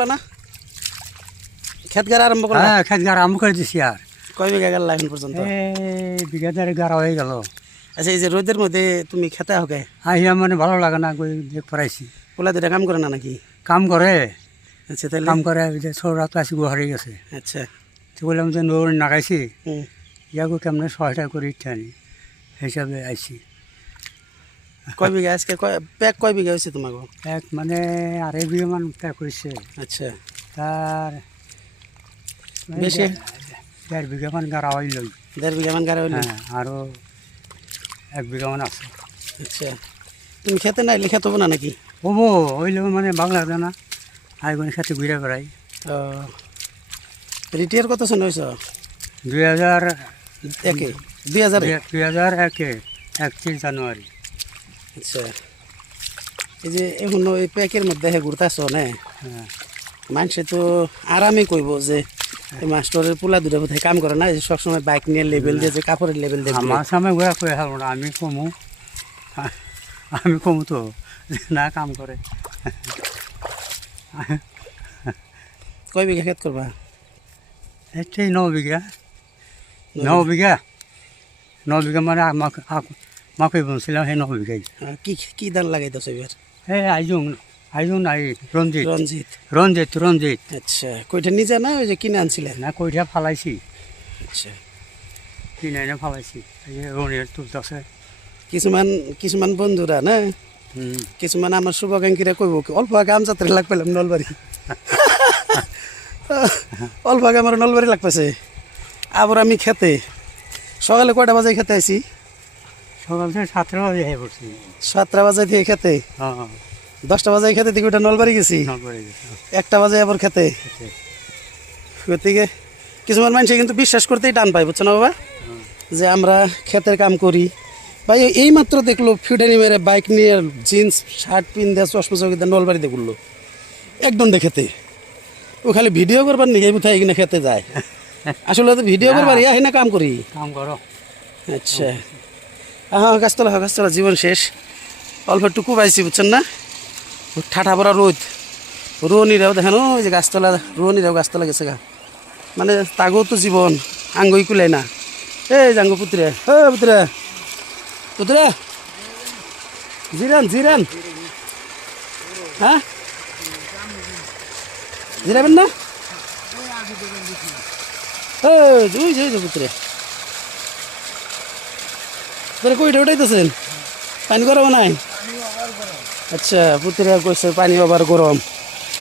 করলা না? খেত গাড়া আরম্ভ করলা? হ্যাঁ খেত গাড়া আরম্ভ করে দিছি। আর কয় বিঘা গেল এখন পর্যন্ত? এই বিঘা দেড় গাড়া হয়ে গেল। আচ্ছা, এই যে রোদের মধ্যে তুমি খেতে হোকে আহিয়া মানে ভালো লাগে না, দেখ পড়াইছি। পোলা দুটা কাম করে না নাকি? কাম করে। আচ্ছা, তাহলে কাম করে যে ছোটরা তো আসি হারিয়ে গেছে। আচ্ছা, তো বললাম যে নৌর নাগাইছি, হুম, ইয়াকে কেমন সহায়তা করে ইচ্ছানি হিসাবে আইছি। কয় বিঘা আজকে প্যাক কয় বিঘা হয়েছে তোমাকে? এক মানে 2.5 বিঘা মান প্যাক করেছে। আচ্ছা, তার বেশি 1.5 বিঘা মান গাড়া হইল। 1.5 বিঘা মান গাড়া হইল? হ্যাঁ, আরও 1 বিঘা মান আছে। আচ্ছা, তুমি খেতে না এলে খেতে হবো না নাকি? হবো হইল মানে বাংলা জানা আইগুনি খেতে ঘুরে বেড়াই। রিটায়ার কত সন হয়েছ? 2001 31 জানুয়ারি। আচ্ছা, এই যে এখন ওই প্যাকের মধ্যে ঘুরতেছ না, হ্যাঁ মানুষে তো আরামে কইব যে মাস্টরের পোলা দুটা বোধহয় কাম করে না, যে সবসময় বাইক নিয়ে লেবেল দিয়ে যে কাপড়ের লেবেল দেবে। আমার সামনে ঘোরা করে হারবো না, আমি কমু তো না কাম করে। কয় বিঘা খেত করবা? এটাই 9 বিঘা। 9 বিঘা মানে মাকে বলছিলাম সেই 9 বিঘাই। কি কি ধান লাগাইতেছ এবার? এই আইজুং নাই, রঞ্জিত। রঞ্জিত? রঞ্জিত। আচ্ছা, কইটা নিজে না ওই যে কিনে আনছিলে? না কইটা ফালাইছি, আচ্ছা, কিনে এনে ফালাইছি। এই যে রনির তুলতেছে। কিছুমান বন্ধুরা না, কিছুমান আমার শুভাকাঙ্ক্ষীরা কইব অল্প আগে আম যাত্রা লাগ পেলাম নলবাড়ি। অল্প আগে আমার নলবাড়ি লাগ পেছে। আবার আমি খেতে সকালে কয়টা বাজে খেতে আইছি? সকাল থেকে 7টা বাজে হয়ে পড়ছি। 7টা বাজে থেকে খেতে, হ্যাঁ 10টা বাজে খেতে থেকে ওটা নলবাড়ি গেছি, 1টা বাজে আবার খেতে। গতিকে কিছুমান মানুষ কিন্তু বিশ্বাস করতেই টান পায়, বুঝছো না বাবা, যে আমরা ক্ষেতের কাম করি। ভাই এই মাত্র দেখলো ফিউডানি মেরে বাইক নিয়ে জিন্স শার্ট পিন দেওয়া চশমা চৌকিতে নলবাড়িতে ঘুরলো একদম খেতে। ও খালি ভিডিও করবার নাকি এই কোথায় এখানে খেতে যায়? আসলে তো ভিডিও করবার ইয়া না কাম করি। কাম করো। আচ্ছা, হ্যাঁ গাছতলা জীবন শেষ। অল্প টুকু পাইছি, বুঝছেন না? ঠাঠা ভরা রোনিরাও দেখেন, ওই যে গাছতলা, রোনিরাও গাছতলা গেছে গা, মানে তাগো তো জীবন আঙ্গই কুলাই না। এই জাঙ্গো পুত্রে, পুত্রে জিরান হ্যাঁ জিরাবেন না? পুত্রে তোরা কইটা উঠাইতেছেন? পানি গরম নাই? আচ্ছা, পুত্রে কইছে পানি আবার গরম।